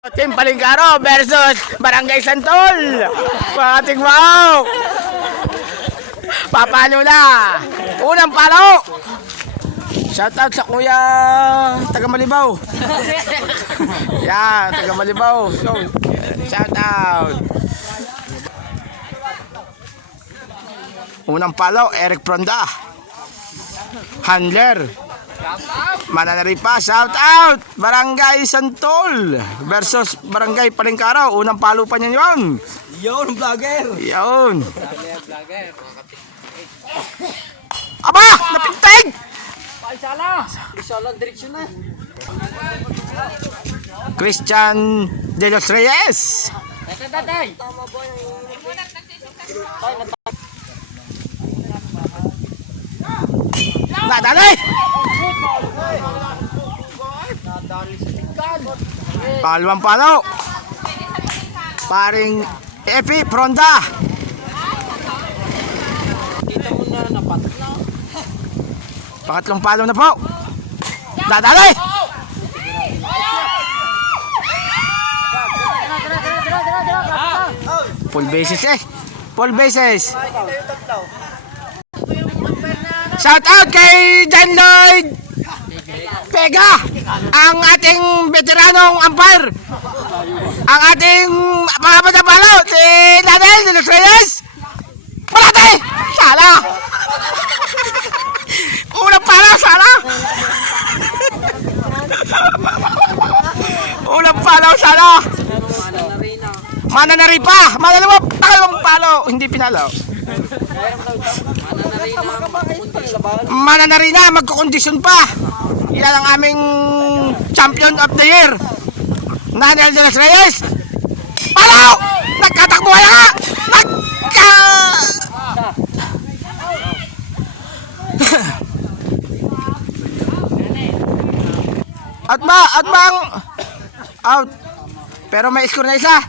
Team Palingaro versus Barangay Santol. Pating wow. Papalo na. Unang palo. Shoutout sa kuya taga Malibaw. Yan, taga Malibaw. So, shoutout. Unang palo, Eric Pronda. Handler. Mananaripa, shout out! Barangay Santol versus Barangay Palingaro. Unang palo pa niyan yun. Yun, vlogger! Yun. Vlogger. Aba! Napintig! Isala, direksyon na. Christian De Los Reyes. Tatay! Nadali! Palawang palo. Paring Epi Pronda. Kita mo na napatak na. Pangatlong palo na po. Nadali! Full bases eh. Full bases. Shout out kay John Lloyd Pega, ang ating veteranong umpire. Ang ating pangapat na palo, si Daniel de los Reyes. Palate! Sala! Unang palo, sala! Unang palo, sala! Mananaripa! Mananaripa! Pakalawang palo! Hindi pinalo. Mananarina, magkukondisyon pa. Yan ang aming champion of the year, Daniel de los Reyes. Palo! Nagkatakbo na! Out bang out. Pero may score na isa.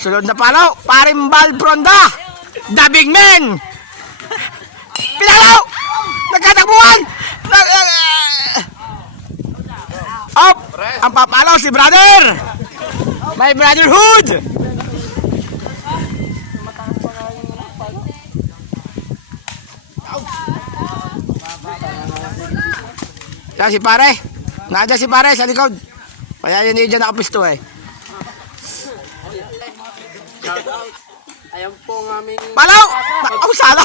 Sunod na palo, Parimbal Pronda, the big man. Pinalaw! Nagkatakbuhan! Up! Ang papalo si brother! My brotherhood! Yan si pare. Nada si pare sa likod. Kaya yun dyan nakapisto eh. Ayan po ang aming... Palaw! Oh, sala!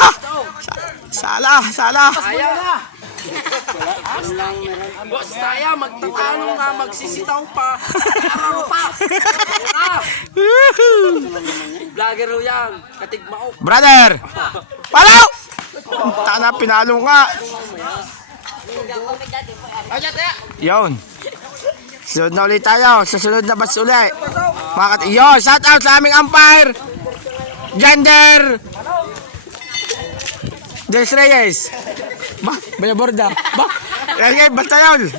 Sala! Ayaw na! Boss tayo, magtatanong nga, magsisitaw pa. Araw pa! Vlogger ho yan, katigmao. Brother! Palaw! Tana, pinalo nga. Yun. Sunod na ulit tayo. Susunod na bats ulit. Yun, shout out sa aming umpire. Gender Des Reyes. Ba? Bayaborda. Ba? Yan, basta yun.